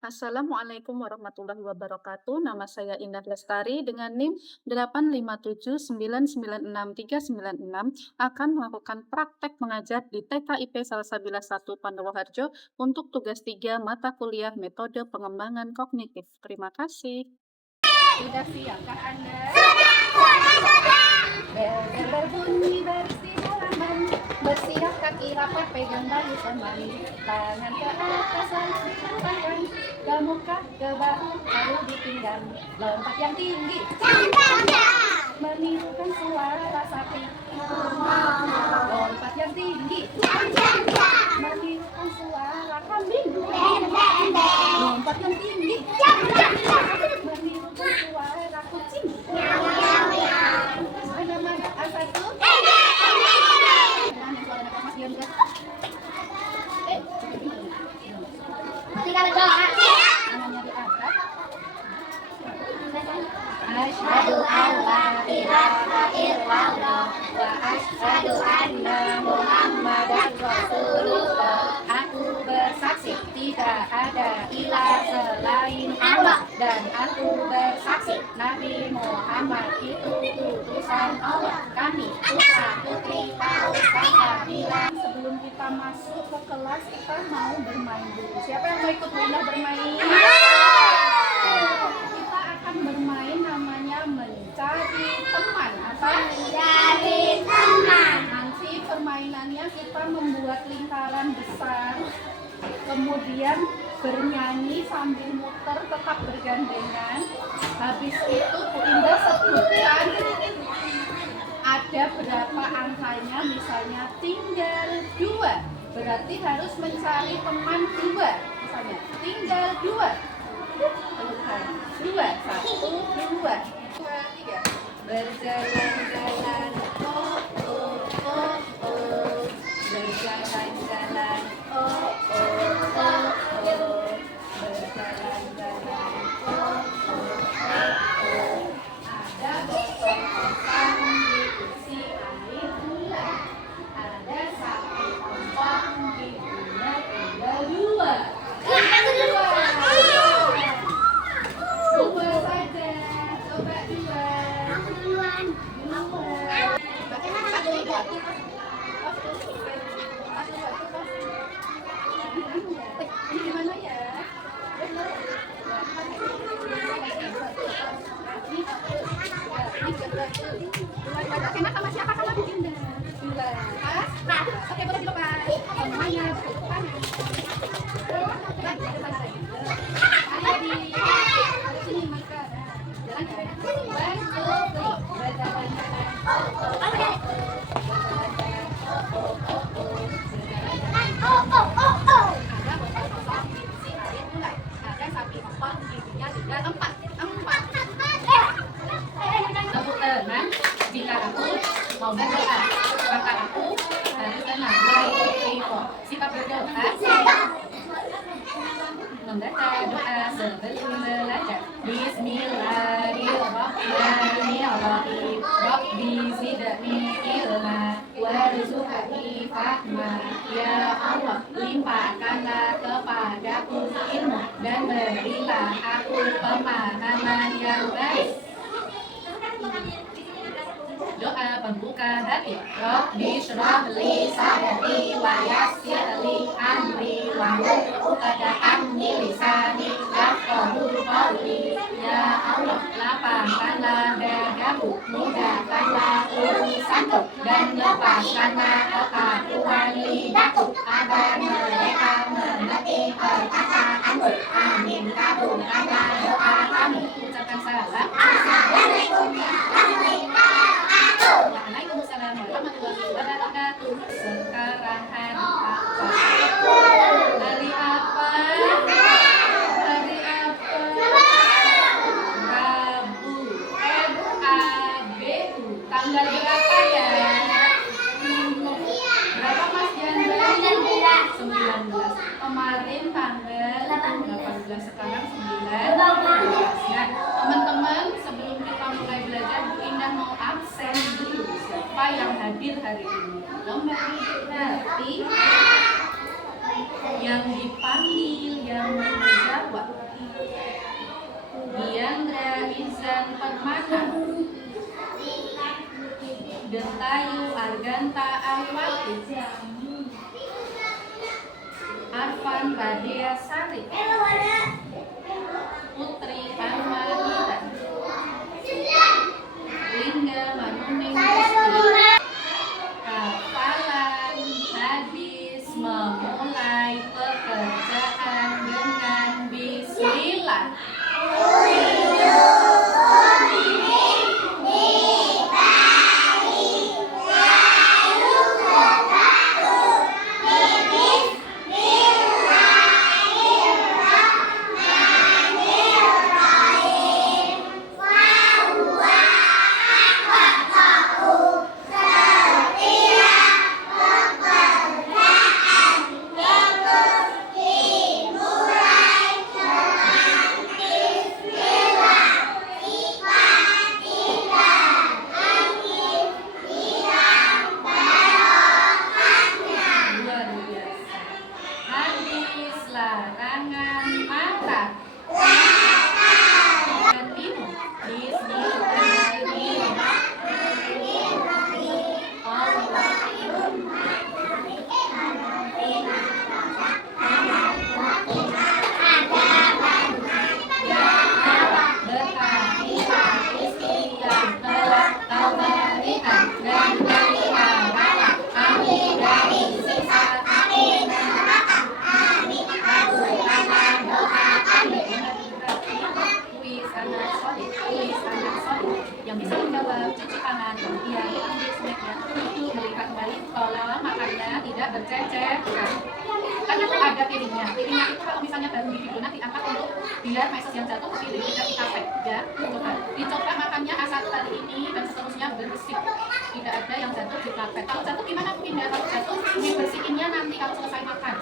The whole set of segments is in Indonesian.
Assalamualaikum warahmatullahi wabarakatuh. Nama saya Indah Lestari dengan NIM 857996396 akan melakukan praktek mengajar di TKIP Salsabila 1 Pandawa Harjo untuk tugas 3 mata kuliah metode pengembangan kognitif. Terima kasih. Sudah siapkah Anda? Bel berbunyi bersih halaman, bersiap kaki rapat pegang bahu teman, tangan ke atas lalu diterbangkan, ke muka ke bahu lalu dipinggang, lompat yang tinggi, menirukan suara sapi, lompat yang tinggi, menirukan suara kambing, lompat yang tinggi, menirukan suara kucing. Mana A1? Mana suara anak Mas Dion kan? Tinggal doa. Namanya di atas. Asyhadu an la ilaha illallah wa asyhadu anna Muhammadan Rasulullah. Aku bersaksi tidak ada ilah selain Allah dan aku bersaksi Nabi Muhammad itu utusan Allah. Kami putra putri Paus Salsabila. Sebelum kita masuk ke kelas kita mau bermain dulu. Siapa yang mau ikut Bunda bermain? Kita akan bermain namanya mencari teman. Apa? Mencari teman. Nanti permainannya kita membuat lingkaran besar, kemudian bernyanyi sambil muter tetap bergandengan. Habis itu Bu Indah sebutkan ada berapa angkanya, misalnya tinggal 2, berarti harus mencari teman 2. Misalnya tinggal 2, pelukan 2, 1, 2, 3, berjalan-jalan, oh oh oh oh, berjalan-jalan, oh oh oh oh, berjalan-jalan, oh oh oh oh, ada botol kosong diisi air gula, ada sapi ompong giginya tinggal 2. Dua saja, coba 2. Aku duluan. Bagaimana satu itu? Ini gimana ya? Enak sama siapa kalau Dinda? Dua. Oke, boleh dilepas. Semuanya depan. Ada di sini maka jalan ya. Bantu berjalan-jalan. Ada botol kosong diisi air gula. Ada sapi ompong giginya tinggal 4. Aku tenang jika aku mau berdoa, maka aku harus tenang. Sifat berdoa membaca doa sebelum belajar. Bismillahirrahmanirrahim. Rabbi zidni ilma warzuqni fahma. Ya Allah, limpahkanlah kepadaku ilmu dan berilah aku pemahaman yang baik. Doa pembuka hati. Rabbi shrah li sadri wa yassir li amri wa hlul 'uqdatam min lisani yafqahu qawli. Ya Allah, lapangkanlah dadaku, mudahkanlah urusanku, dan lepaskanlah kekakuan lidahku, agar mereka mengerti perkataanmu. Amin. Kabulkanlah doa kami. Ucapkan salam. Assalamualaikum Waalaikumsalam warahmatullahi wabarakatuh. Sekarang hari apa? Hari apa? Hari apa? Rabu. RABU. Tanggal berapa ya? Berapa Mas Janda? 19. Kemarin tanggal 18, sekarang 19. Nah, teman-teman, sebelum kita mulai belajar, Bu Indah mau absen dulu. Siapa yang hadir hari ini? Nomor berarti yang dipanggil, yang menjawab. Diandra Izan Permana, Gentayu Arganta Alwati, Arfan Radea Sari, Putri Armanita, Lingga Manuning Gusti, hafalan hadis memulai pekerjaan dengan bismillah. Hadis larangan marah dan minum. Bismillahirrahmanirrahim. Yang bisa menjawab, cuci tangan, kemudian ambil snacknya, itu melihat kembali tolong makannya tidak bercecer. Kan itu ada piringnya itu kalau misalnya baru diduduk nanti angkat untuk biar meses yang jatuh piring tidak dikapek ya. Dicoba makannya asal tadi ini dan seterusnya bersih, tidak ada yang jatuh di kapek. Kalau jatuh gimana pindah, kalau jatuh dibersihinnya nanti kalau selesai makan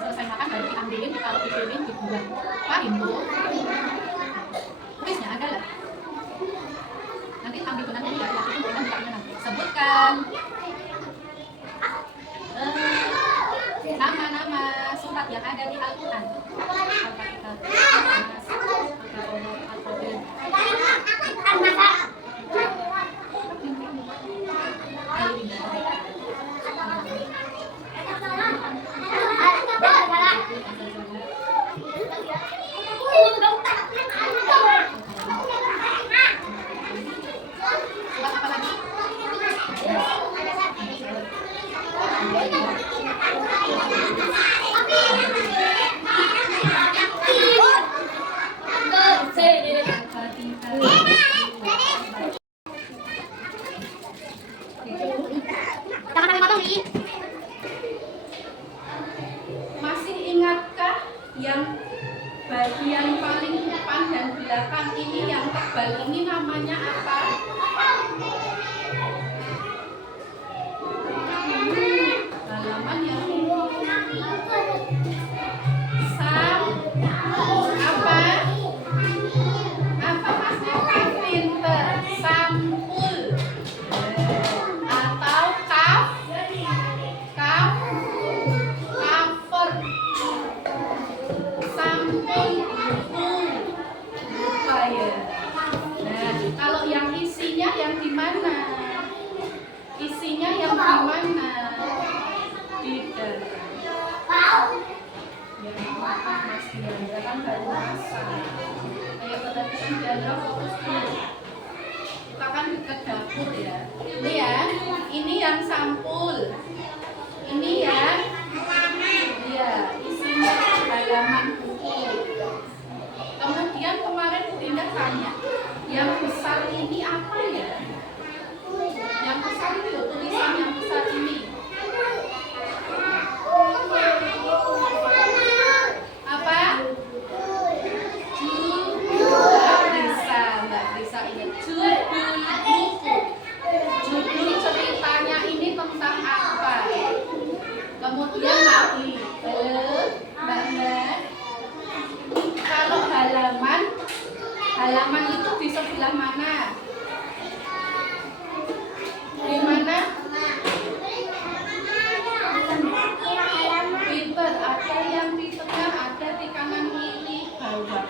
baru diambilin, kalau di piring dibuang. Paham Bu? Tulisnya ada lah. Nanti ambil benangnya ya, itu bukan benangnya nanti. Sebutkan nama-nama surat yang ada di Al-Quran. Surat apa lagi? Masih ingatkah yang bagian paling depan dan belakang ini yang tebal ini namanya apa? Halaman yang sam apa? Apa Mas Evan? Pinter. Sampul atau cover. Sampul buku lupa ya. Nah, kalau yang isinya yang di mana? Isinya yang di mana? Di dalam. Ya maaf Mas Diandra kan baru masak. Ayo kita Diandra fokus dulu. Kita kan dekat dapur ya. Ini ya, ini yang sampul. Ini ya, iya isinya halaman buku. Kemudian kemarin Bu Indah tanya, yang besar ini apa ya? Yang besar itu loh, tulisan yang besar ini. Apa? Mbak Risa ingat judul buku. Judul ceritanya ini tentang apa? Kemudian lagi Mbak, kalau halaman itu di sebelah mana? Di mana? Pinter, ada yang di tengah, ada di kanan kiri bawah.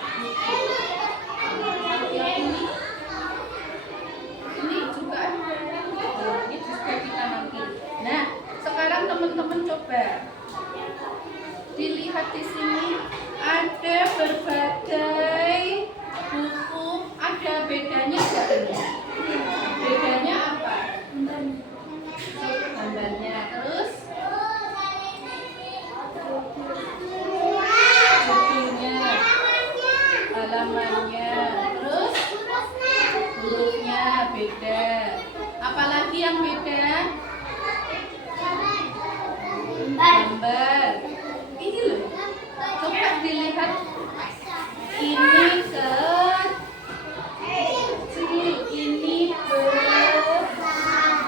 teman-teman coba dilihat di sini ada berbagai buku, ada bedanya nggak ini? Bedanya apa? Gambarnya, terus bukunya, halamannya, terus hurufnya beda. Apalagi yang beda? Gambar. Ini loh. Coba dilihat. Ini kecil, ini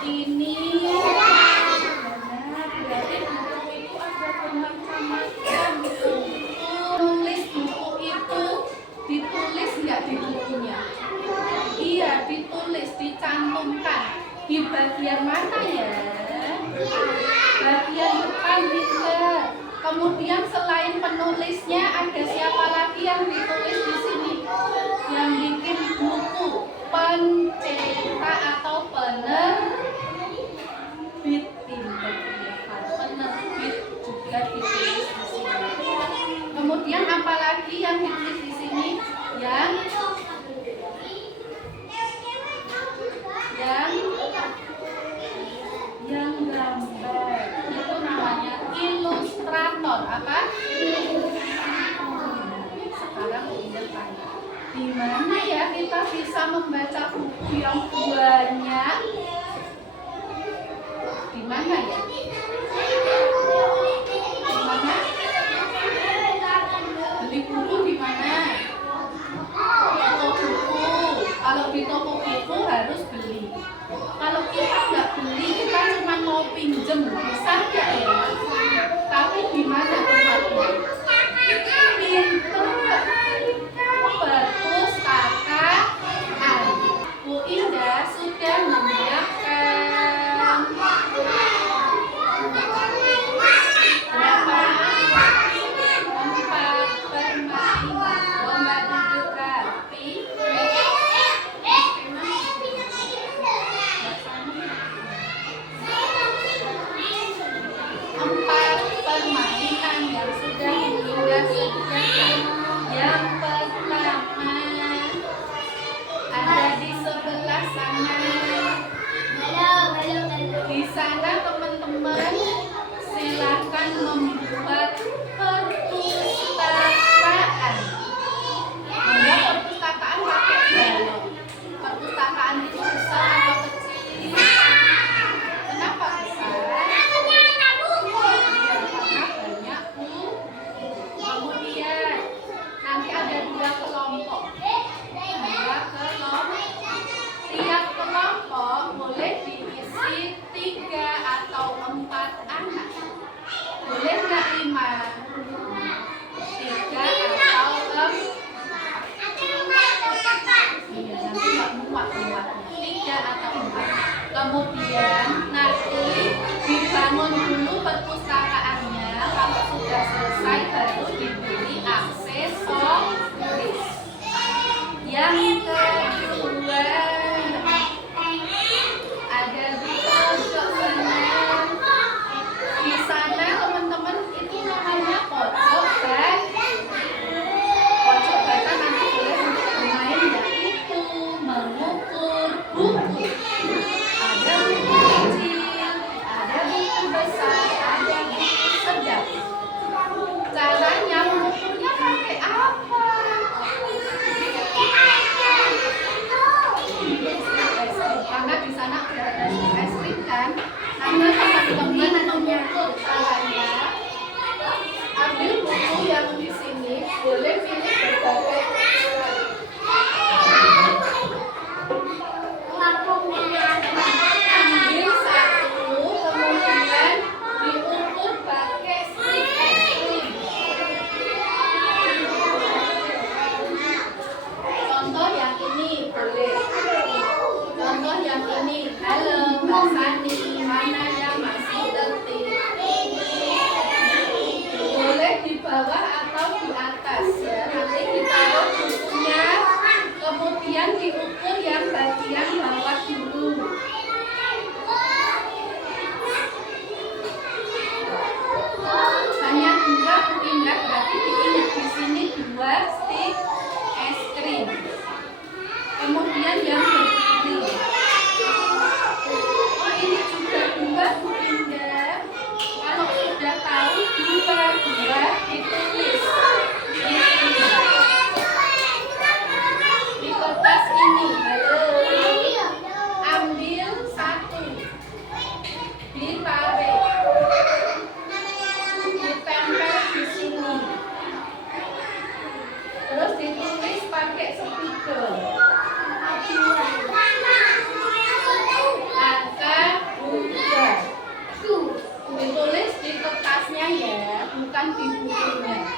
ini. Nah, berarti buku itu ada bermacam-macam. Nulis buku itu ditulis nggak di bukunya? Iya, ditulis, dicantumkan. Di bagian mana ya? Bagian depan tidak. Kemudian selain penulisnya ada siapa lagi yang ditulis di sini? Yang bikin buku, pencetak atau penerbit. Penerbit juga ditulis di sini. Kemudian apalagi yang ditulis di sini? Yang gambar itu namanya ilustrator. Apa? Sekarang udah tanya, di mana ya kita bisa membaca buku yang banyak? Di mana ya? Di mana? Beli buku di mana? Toko buku. Kalau di toko buku harus beli. Kalau kita nggak beli, kita cuma mau pinjem, bisa nggak ya? Tapi di mana tempatnya? Pinter nggak? Perpustakaan. Bu Indah sudah menyiapkan berapa? 4 permainan. Lomba duduk rapi. 4 permainan yang sudah Indah sediakan. Yang pertama ada di sebelah sana. Di sana teman-teman silakan membuat perpustakaan. Membuat perpustakaan pakai balon. Perpustakaan itu besar atau kecil? Kenapa besar? Karena banyak buku. Kemudian nanti ada 2 kelompok. Tiap kelompok boleh diisi 3 atau 4 anak. Boleh nggak 5? 3 atau 4? Iya, nanti nggak muat-muatnya. 3 atau 4. Kemudian nanti dibangun dulu perpustakaannya. Kalau sudah selesai baru diberi aksesoris. Yang kedua ada di pojok sana. Di sana teman-teman itu namanya seperti es krim. Kemudian yang berpilih. Oh, ini juga dua, Bu Indah. Kalau sudah tahu dua ditulis di sini. Di kertas ini. Ambil satu, ditarik, ditempel di sini, terus ditulis pakai spidol. Angka 2. Ditulis di kertasnya ya, bukan di bukunya.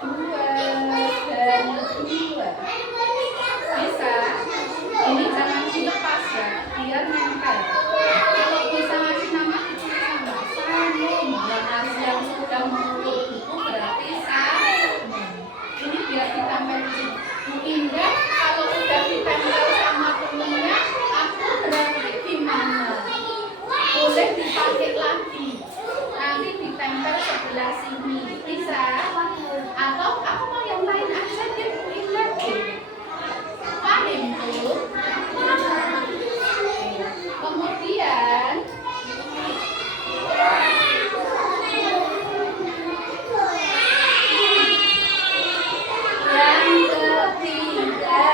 2 dan 2. Bisa. Ini jangan dilepas ya, biar nempel. Kalau bisa ngasih nama ditulis nama Sanum. Yang sudah menurut buku berarti Sanum. Ini biar ditempel di sini. Bu Indah, kalau udah ditempel sama temennya, aku berarti gimana? Boleh dipakai lagi. Nanti ditempel sebelah sini. Bisa? Atau aku mau yang lain aja deh, Bu Indah. Paham tuh? Kemudian yang ketiga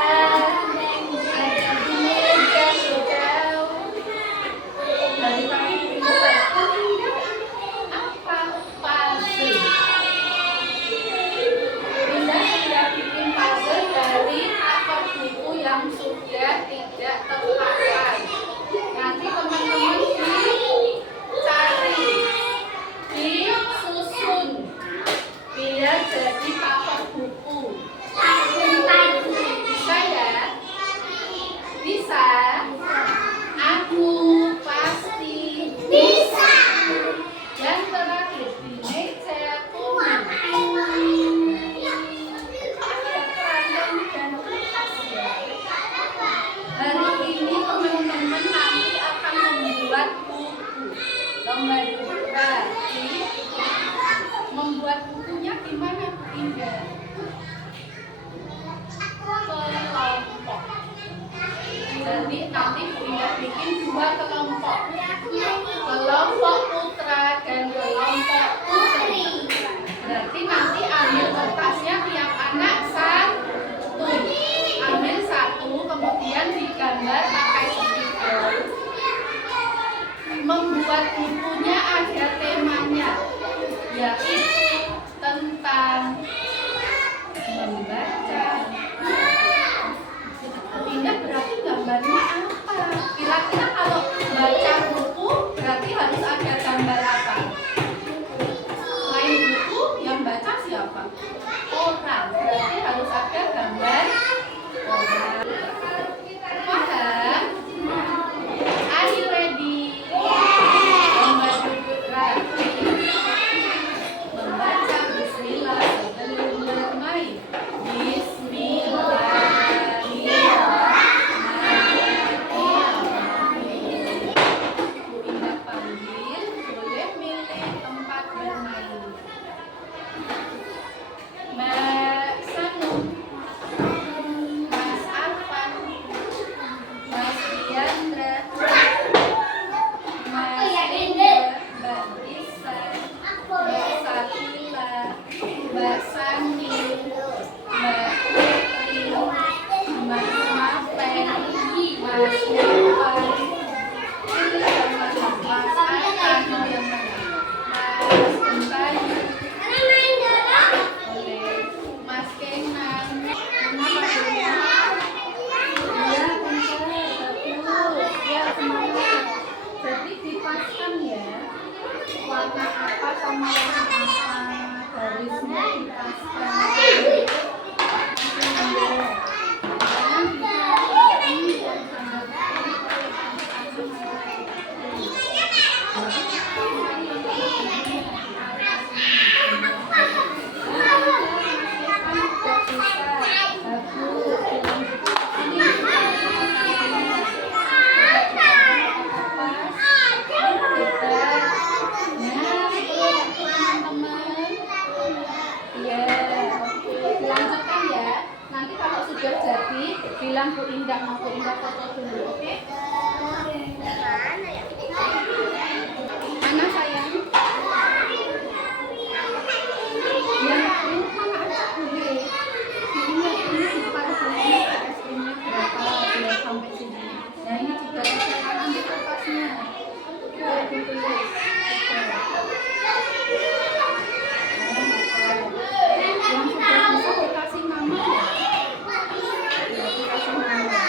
ada di meja jauh dari apa puzzle. Indah sudah bikin puzzle dari cover buku yang sudah tidak terpakai. Nanti teman-teman dicari, disusun biar jadi cover buku. Bisa ya? Bisa? Aku pasti bisa. Yang terakhir di meja kuning. Hari ini teman-teman nanti akan membuat buku. Lomba berarti membuat bukunya gimana, Bu Indah? Kelompok. Jadi nanti Bu Indah bikin 2 kelompok. Kelompok putra dan kelompok putri. Berarti nanti ambil kertasnya tiap anak satu. Ambil satu, kemudian digambar pakai spidol. Membuat bukunya ada temanya, yaitu tentang membaca. Indah berarti gambarnya apa? Kira-kira kalau baca buku berarti harus ada gambar apa? Selain buku, yang baca siapa? Orang. Berarti harus ada gambar orang. Paham? Are you ready? Membaca bismillah sebelum bermain. Bismillahirrahmanirrahim. Bu Indah panggil, boleh milih tempat bermain. Mbak Sanum, Mas Arfan, Mas Diandra, Mas Enda, Mbak Risa, Mbak Sakila, Mbak Sani, Mbak Putri, Mas Mapen, Mas Irfan, Mas Akan, Mas Bentayu, Mas Kenan, kenapa ya? Ya, bagus. Ya, semangat. Jadi dipasang ya, warna apa sama warna apa, garisnya dipasang. Jangan dilanjutkan ya. Nanti kalau sudah jadi, bilang Bu Indah, mau Bu Indah foto dulu, oke? Mana sayang? Ya, ini sama aja boleh. Ini pada sini es krimnya berapa biar sampai sini. Nah ini juga bisa ambil kertasnya. Biar ditulis. Yang sudah bisa dikasih mama ya. Ya, dikasih mama.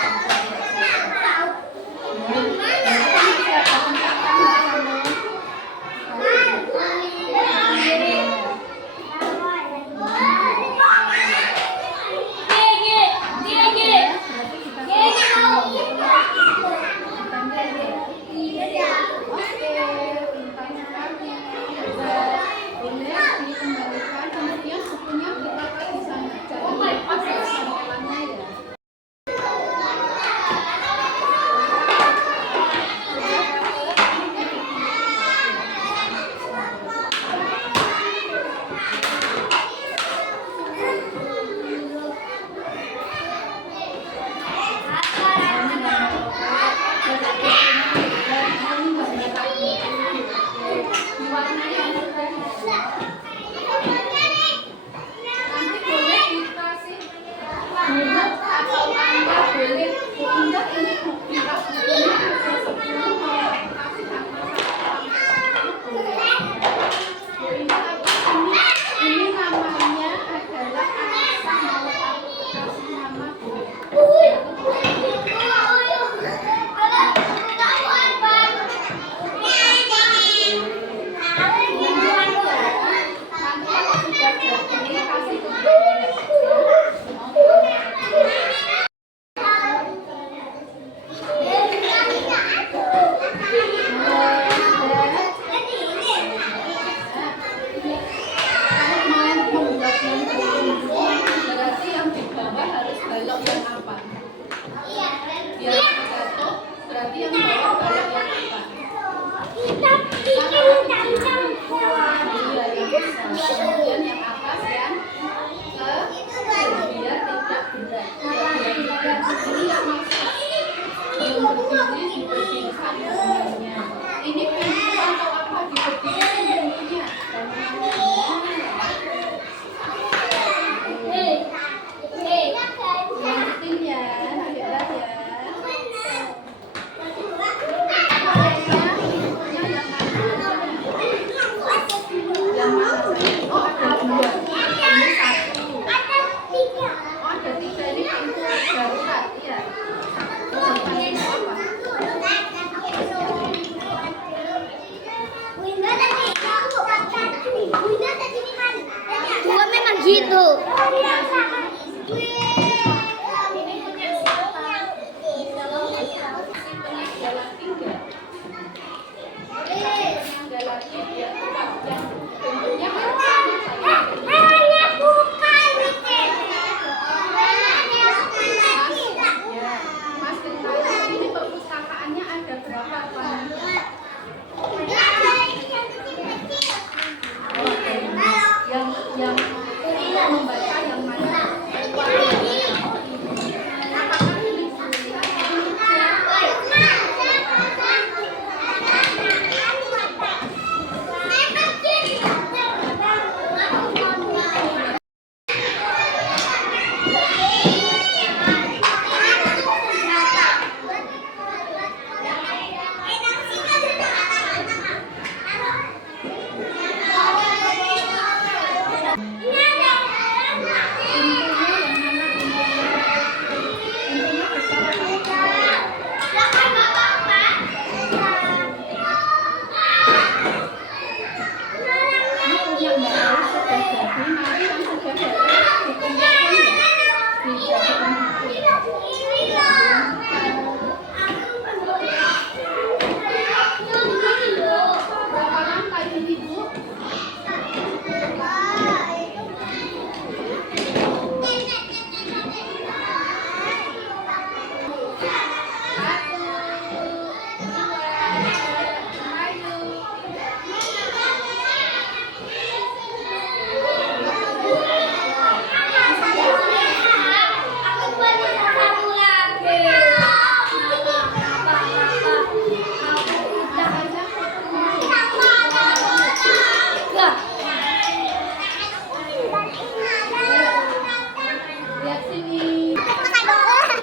Berarti yang di bawah harus balok yang apa? Biar jatuh, berarti yang bawah balok yang apa? Iya, yang bisa. Kemudian yang atas yang biar tidak berat. Ini yang masuk. Yang berdiri diberdirikan semuanya. Ini pintu atau apa diberdirikan pintunya? Lanjutin ya, hebat ya. Yang mana? Oh ada dua. Ini satu. Oh ada tiga, ini pintu darurat ya. Depannya apa? Gua memang gitu. Ini perpustakaannya ada berapa panjangnya? Yang membaca yang mana?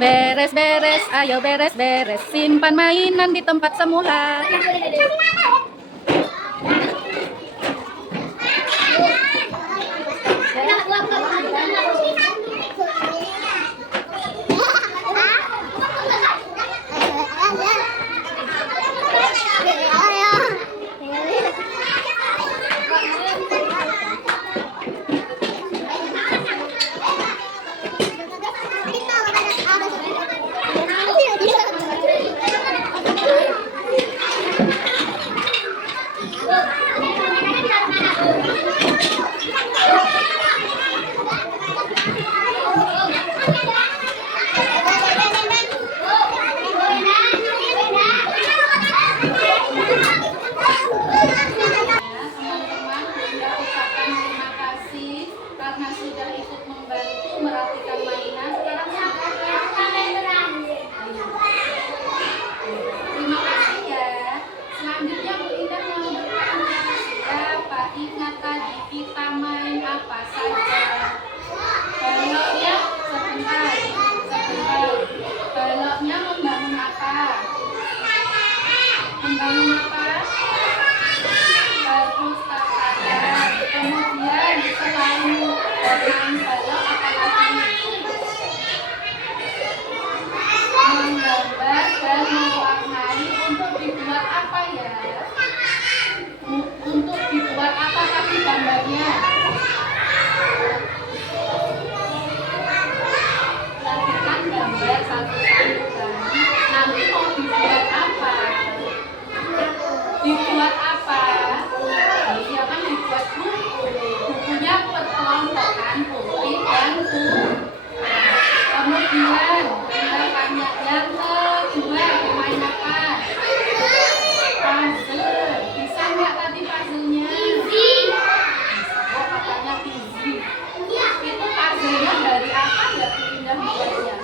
Beres-beres, ayo beres-beres. Simpan mainan di tempat semula. Teman-teman, Bunda ucapkan terima kasih karena sudah ikut membantu merapikan mainan. Sekarang terima kasih ya. Selanjutnya Bu Indah mau bertanya, siapa ingat tadi kita main apa saja? Baloknya sebentar. Baloknya membangun apa? Membangun apa? Perpustakaan. Kemudian selain bermain balok apa lagi? Menggambar dan mewarnai. Untuk dibuat apa ya? Untuk dibuat apa tadi gambarnya? Tadi kan gambar satu-satu kan. Nanti mau dibuat apa? Dibuat apa? Iya kan dibuat buku. Bukunya perkelompokan putih dan kemudian tanya yang kedua bermain apa? Puzzle. Bisa nggak tadi puzzle-nya? Oh katanya easy. Itu puzzle-nya dari apa ya Bu Indah buatnya?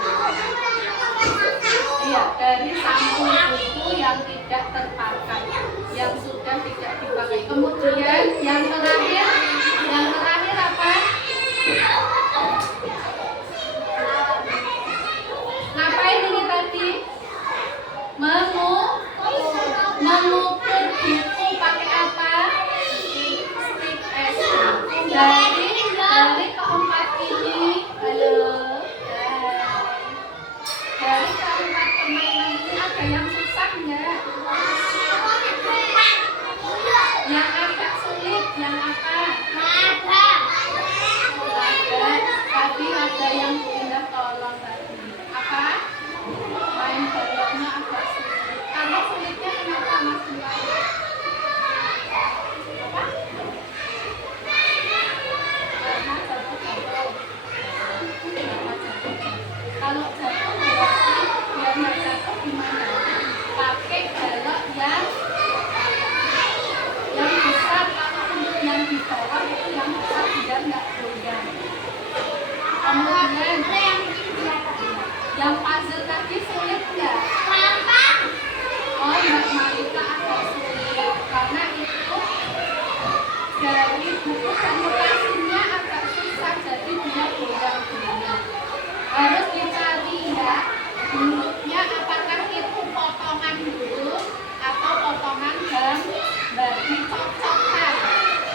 Iya, dari sampul buku yang tidak terpakai, yang sudah tidak dipakai. Kemudian yang terakhir apa? Ngapain ini tadi? Mengukur buku pakai apa? Stick es. Dari keempat ini, halo. Dari keempat permainan ini ada yang susah nggak? Yang agak sulit, yang apa? Ada. Tadi ada yang Bu Indah tolong tadi. Apa? Main baloknya agak sulit. Kalau sulitnya kenapa Mas Bunda? Apa? Karena jatuh. Kalau jatuh berarti biar nggak jatuh gimana? Pakai balok yang besar. Kalau untuk yang di bawah itu yang besar biar nggak goyang. Kemudian yang puzzle tadi sulit nggak? Oh Mbak Marita agak sulit karena itu dari buku anotasinya agak susah jadi dia goyang-goyang. Harus dicari ya bentuknya apakah itu potongan dulu atau potongan gambar dicocokkan.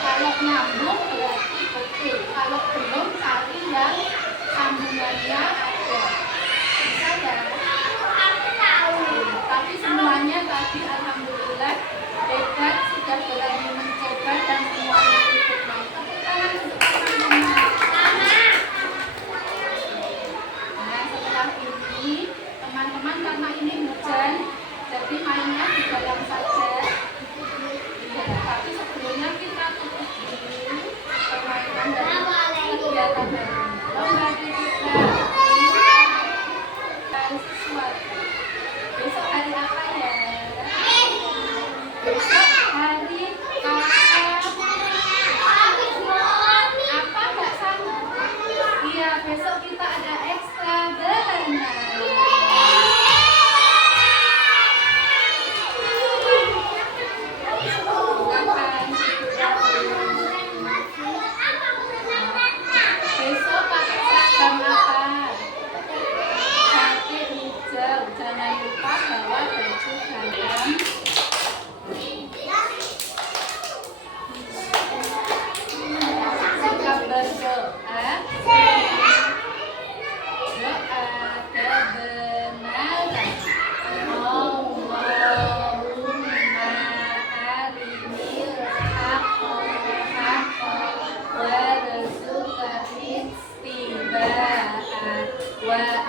Kalau nyambung berarti betul, kalau belum cari yang sambungannya ada. Bisa ya? Tapi semuanya tadi alhamdulillah hebat, sudah berani mencoba dan semuanya ikut main. Tepuk tangan untuk teman-teman. Nah setelah ini teman-teman karena ini hujan jadi mainnya di dalam saja. Ya, tapi sebelumnya kita tutup dulu permainan dan kegiatan hari ini. Lomba juga dan sesuatu. Besok hari apa ya? Besok hari apa nggak sanggup? Iya besok kita ada ekstra berenang. Besok pakai seragam apa? Batik wa